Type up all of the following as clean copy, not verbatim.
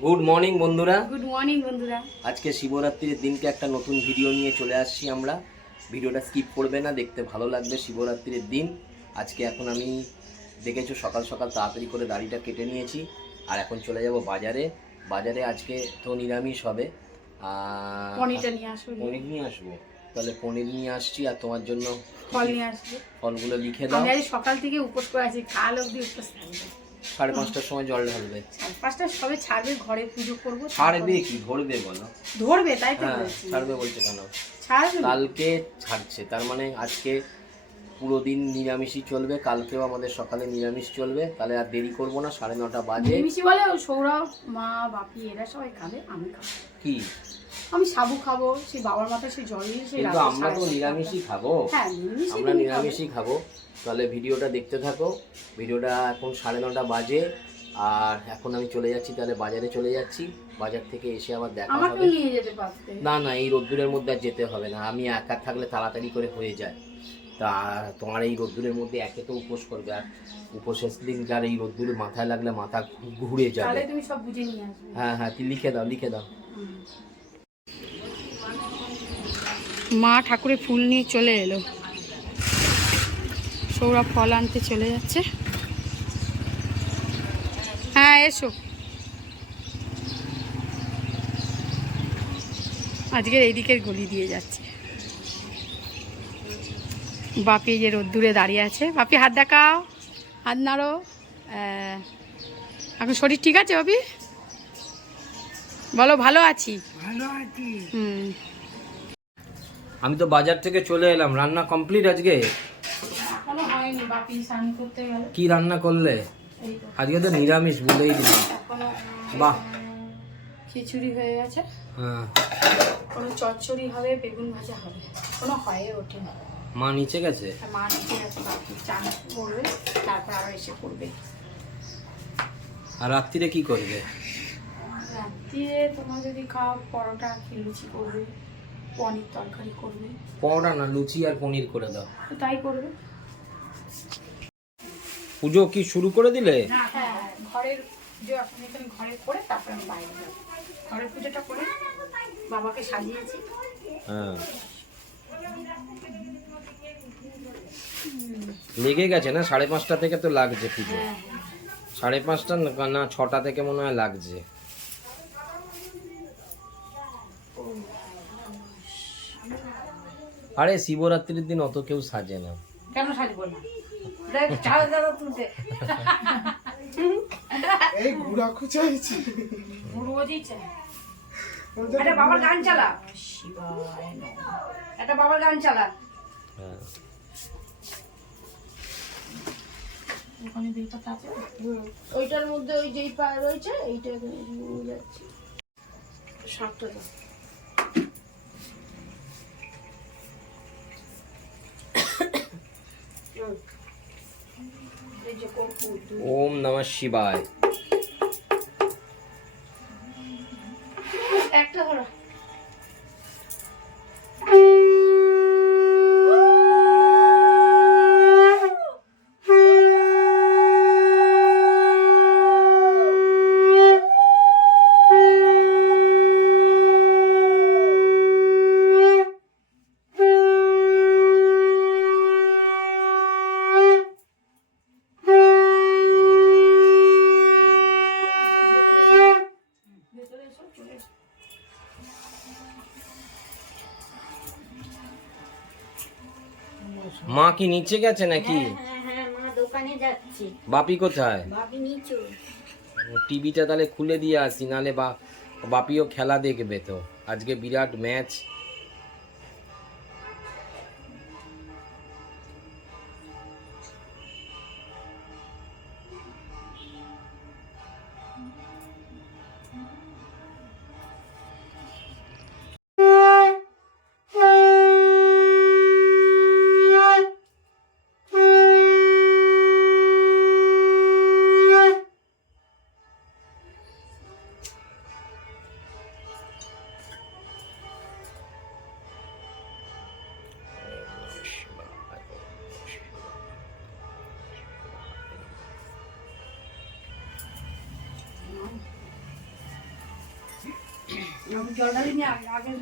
Good morning বন্ধুরা। Good morning বন্ধুরা। আজকে শিবরাত্রির দিনকে একটা নতুন ভিডিও নিয়ে চলে আসছি আমরা। ভিডিওটা স্কিপ করবে না, দেখতে ভালো লাগবে। শিবরাত্রির দিন আজকে এখন আমি দেখেছো সকাল সকাল তাড়াতাড়ি করে দাড়িটা কেটে নিয়েছি আর এখন চলে যাব বাজারে। বাজারে আজকে তো নিরামিষ হবে, পনির নিয়ে আসবো। তাহলে পনির নিয়ে আসছি আর তোমার জন্য ফল নিয়ে আসবো। ফলগুলো লিখে দাও। আমি আজ সকাল থেকে উপোস করে আছি, কাল অবধি উপোস থাকবে। 5:30টার সময় জল ঢালবে। 5:30 সবে ছাড়বে, ঘরে পুজো করবো। ছাড়বে কি ধরবে বলো? ধরবে, তাই তো বলছি। ছাড়বে বলছে কেন? ছাড়বে কালকে ছাড়ছে, তার মানে আজকে পুরো দিন নিরামিষই চলবে, কালকেও আমাদের সকালে নিরামিষ চলবে। তাহলে আর দেরি করবো না, 9:30 বাজে। নিরামিষই বলে সৌরভ, মা, বাপি এরা সবাই খাবে, আমি খাবো। কি? আমি সাবু খাবো, সেই বাবার মাথায় সেই জল নিয়ে। কিন্তু আমরা তো নিরামিষই খাবো। হ্যাঁ, আমরা নিরামিষই খাবো। তাহলে ভিডিওটা দেখতে থাকো। ভিডিওটা এখন 9:30 বাজে আর এখন আমি চলে যাচ্ছি, তাহলে বাজারে চলে যাচ্ছি। বাজার থেকে এসে আবার দেখা হবে। নিয়ে যেতে পারতে না না, এই রোদ্দুরের মধ্যে আর যেতে হবে না, আমি একা থাকলে তাড়াতাড়ি করে হয়ে যায়। তা তোমার এই রোদ্দুরের মধ্যে একে তো উপোস করবে, আর উপোসের দিন যার এই রোদ্দুরে মাথায় লাগলে মাথা ঘুরে যাবে। তাহলে তুমি সব বুঝে নিয়ে আসবে। হ্যাঁ হ্যাঁ, তুই লিখে দাও, লিখে দাও। মা ঠাকুরের ফুল নিয়ে চলে এলো। সৌরভ ফল আনতে চলে যাচ্ছে। হ্যাঁ এসো। আজকের এই দিকের গলি দিয়ে যাচ্ছে। বাপি যে রোদ্দুরে দাঁড়িয়ে আছে। বাপি হাত দেখাও, হাত নাড়ো। এখন শরীর ঠিক আছে বাপি? বলো ভালো আছি। ভালো আছি। আমি তো বাজার থেকে চলে এলাম। রান্না কমপ্লিট আজকে? এখনো হয়নি, বাপি স্নান করতে গেল। কি রান্না করলে? আজকে তো নিরামিষ বলেই দিলাম। বাহ, খিচুড়ি হয়ে গেছে। হ্যাঁ, কোনো চচ্চড়ি হবে, বেগুন ভাজা হবে, কোনো হয়ে ওঠে না। মা নিচে গেছে? মা নিচে গেছে, বাপি চান করবে, তারপর আবার এসে করবে। আর রাত্রিরে কি করবে? রাত্রিরে তোমার যদি খাও, পরোটা কি লুচি করবে, পনির তরকারি করবে। পরোটা না, লুচি আর পনির করে দাও। তো তাই করবে। পুজো কি শুরু করে দিলে? হ্যাঁ, ঘরের পুজো এখন এখানে ঘরে করে তারপর আমি বাইরে যাবো। ঘরের পুজোটা করে বাবাকে সাজিয়েছি। হ্যাঁ, লেগে গেছে না? 5:30 থেকে তো লাগছে পুজো। 5:30 না 6টা থেকে মনে হয় লাগছে। আরে শিবরাত্রির দিন অত কেউ সাজে না। কেন সাজবো না? এই ঘুরা খুঁচাইছি। রোজই চাই। একটা বাবার গান চালা, শিবায় নমঃ। একটা বাবার গান চালা। হ্যাঁ, ওখানে বেলপাতা আছে। ওইটার মধ্যে ওই যেই পা রয়েছে এইটা নিয়ে যাচ্ছে। সাতটা দাও। এই যে কর্পূর। ওম নমঃ শিবায়। একটা ধরো। মা কি নিচে গেছে নাকি? হ্যাঁ, মা দোকানে যাচ্ছে। বাপি কোথায়? বাপি নিচু। টিভিটা তাহলে খুলে দিয়ে আসি, নালে বাপিও খেলা দেখবে তো। আজকে বিরাট ম্যাচ। আমি জল ঢালি নিয়ে আগে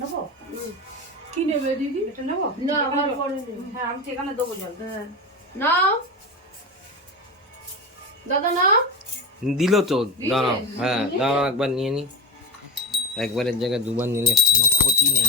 নেবো। কি নেবে দিদি? এটা নেবো না, আমার পরে নেব। হ্যাঁ আমি সেখানে দেবো জল। হ্যাঁ নাও দাদা না দিল তো, দাঁড়াও। হ্যাঁ দাঁড়াও, একবার নিয়ে নি। একবারের জায়গায় দুবার নিলে কোনো ক্ষতি নেই।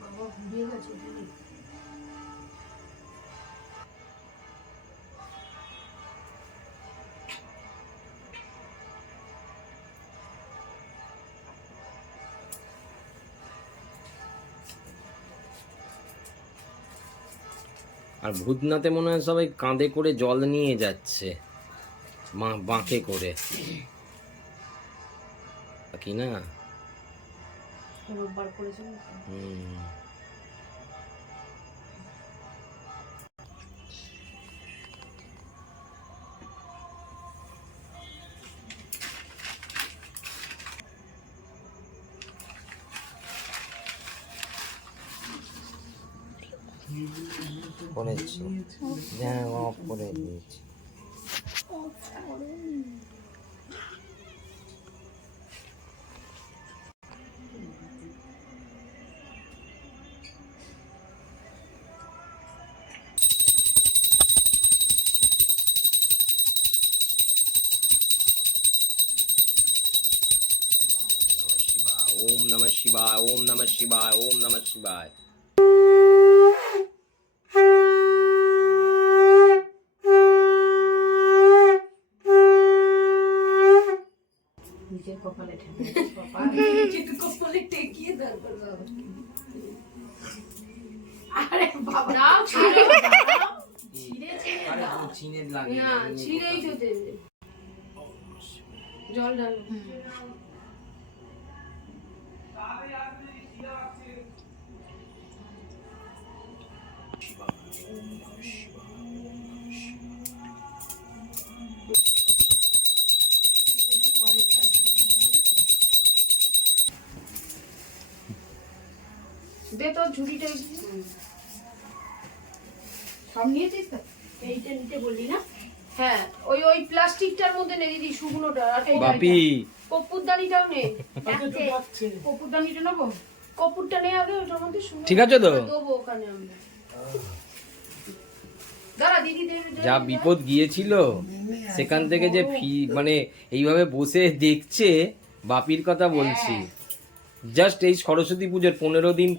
বাবা ঘুরিয়ে গেছে দিদি। আর ভূতনাথে মনে হয় সবাই কাঁধে করে জল নিয়ে যাচ্ছে, বাঁকে করে, কি না? রোববার করেছে। করেছি, হ্যাঁ অফ করে দিয়েছি। ओम नमः शिवाय, ओम नमः शिवाय, ओम नमः शिवाय। নিজের কপালে ঠেকিয়ে বাবা, নিজের কপালে ঠেকিয়ে দরকার বাবা। আরে বাবা নাও ছিঁড়ে দাও, ছিঁড়ে দাও। চিনে লাগে না ছিঁড়েই তো দেবে। জল ঢালো। দে তোর ঝুড়িটা সব নিয়েছিস তো? এইটা নিতে বললি না? হ্যাঁ ওই ওই প্লাস্টিকটার মধ্যে নে দিদি, শুকনোটা। আর এই বাপি কপুরদানিটাও নে। কপুরদানিটা নেবো? কপুরটা নে আগে, ওটার মধ্যে শুকনো ঠিক আছে তো? দেবো ওখানে আমরা। দাঁড়া দিদি যা বিপদ গিয়েছিল সেখান থেকে যে মানে এইভাবে বসে দেখছে, বাপির কথা বলছি। জাস্ট এই সরস্বতী পুজোর 15 দিন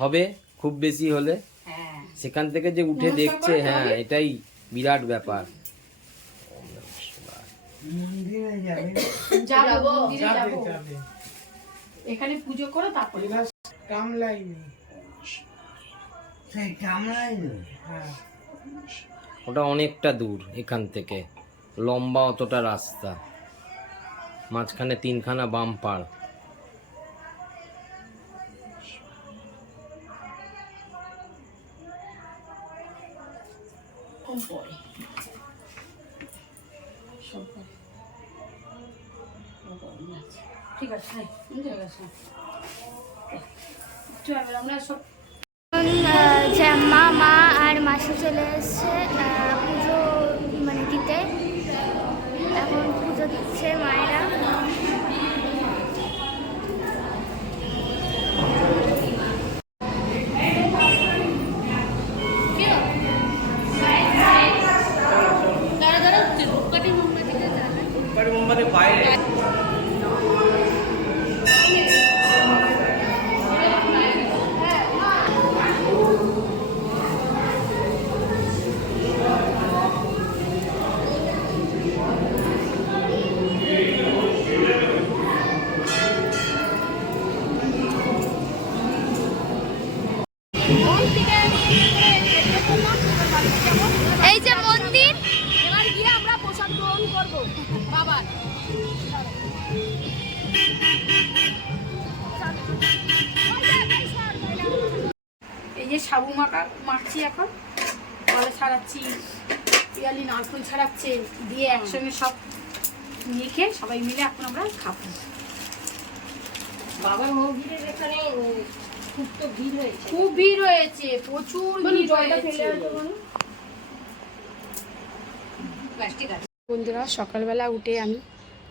হবে খুব বেশি হলে, সেখান থেকে যে উঠে দেখছে, হ্যাঁ এটাই বিরাট ব্যাপার। যাবো এখানে পুজো করো তারপরে ওটা অনেকটা দূর এখান থেকে, লম্বা অতটা রাস্তা, মাঝখানে 3খানা বাম পাড়। ঠিক আছে চল আমরা সব মামা আর মাসি চলে এসছে পুজো মানে দিতে। এখন পুজো দিচ্ছে মায়েরা। এই যে মন্দির, এবার গিয়ে আমরা প্রসাদ গ্রহণ করবো বাবার। এই যে সাবু মাখছি এখন, কলা ছাড়াচ্ছি, পিয়ালি নারকেল ছাড়াচ্ছে, দিয়ে একসঙ্গে সব মেখে সবাই মিলে এখন আমরা খাবো। বাবার মন্দিরের এখানে খুব তো ভিড় হয়েছে। খুব ভিড় হয়েছে, প্রচুর ভিড় হয়েছে। বন্ধুরা, সকালবেলা উঠে আমি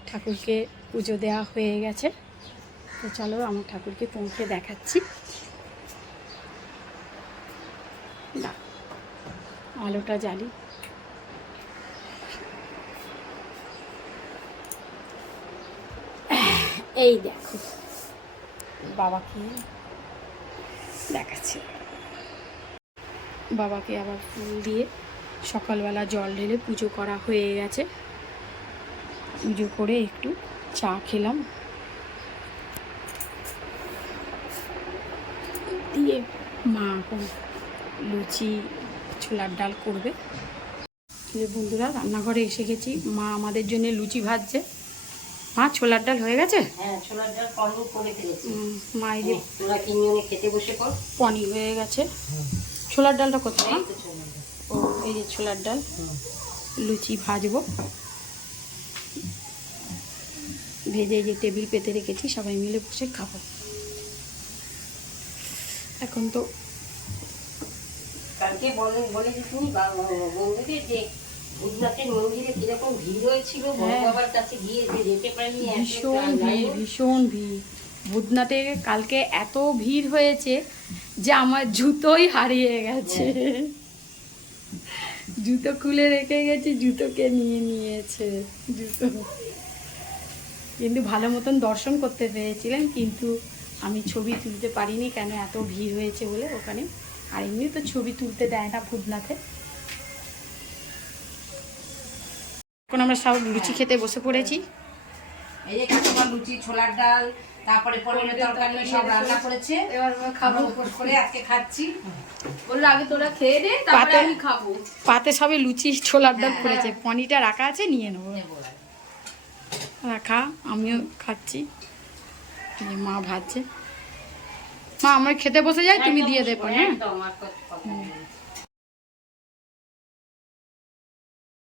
ঠাকুরকে পুজো দেওয়া হয়ে গেছে, তো চলো আমার ঠাকুরকে পৌঁছে দেখাচ্ছি। দাও, আলোটা জ্বালি। এই দেখো বাবাকে দেখাচ্ছি। বাবাকে আবার ফুল দিয়ে সকালবেলা জল ঢেলে পুজো করা হয়ে গেছে। পুজো করে একটু চা খেলাম, দিয়ে মা এখন লুচি ছোলার ডাল করবে। যে বন্ধুরা, রান্নাঘরে এসে গেছি, মা আমাদের জন্য লুচি ভাজছে। মা, ছোলার ডাল হয়ে গেছে? হ্যাঁ, ছোলার ডাল কর্ম করে ফেলেছি। মা এই যে তোরা তিনজনে খেতে বসে পড়। পনির হয়ে গেছে। ছোলার ডালটা কোথায়? এই তো ছোলার ডাল। ও, এই যে ছোলার ডাল, লুচি ভাজবো। ভেজে এই যে টেবিল পেতে রেখেছি, সবাই মিলে বসে খাবো। এখন তো কালকে বলে যে তুমি বন্ধুদের যে ভূতনাথের মন্দিরে কিরকম ভিড় হয়েছিল, বড় বাবার কাছে গিয়ে যে যেতে পারিনি। ভীষণ ভিড়, ভীষণ ভিড়। ভূতনাথে কালকে এত ভিড় হয়েছে যে আমার জুতোই হারিয়ে গেছে। জুতো খুলে রেখে গেছি, জুতোকে নিয়ে নিয়েছে জুতো। কিন্তু ভালো মতন দর্শন করতে পেরেছিলেন, কিন্তু আমি ছবি তুলতে পারিনি, কেন এত ভিড় হয়েছে বলে ওখানে। আর এমনি তো ছবি তুলতে দেয় না ভূতনাথে। এখন আমরা সব লুচি খেতে বসে পড়েছি। এই যে কাঁচা লুচি, ছোলার ডাল, তারপরে পনিরের তরকারি সব রান্না করেছে। এবার খাবো উপোস করে আজকে খাচ্ছি। বললো আগে তোরা খেয়ে দে, তারপরে আমি খাবো। পাতে সবে লুচি ছোলার ডাল পড়েছে, পনিরটা রাখা আছে, নিয়ে নেবো। রাখা, আমিও খাচ্ছি। মা ভাজছে। মা, আমরা খেতে বসে যাই, তুমি দিয়ে দেবো। হ্যাঁ, একদম।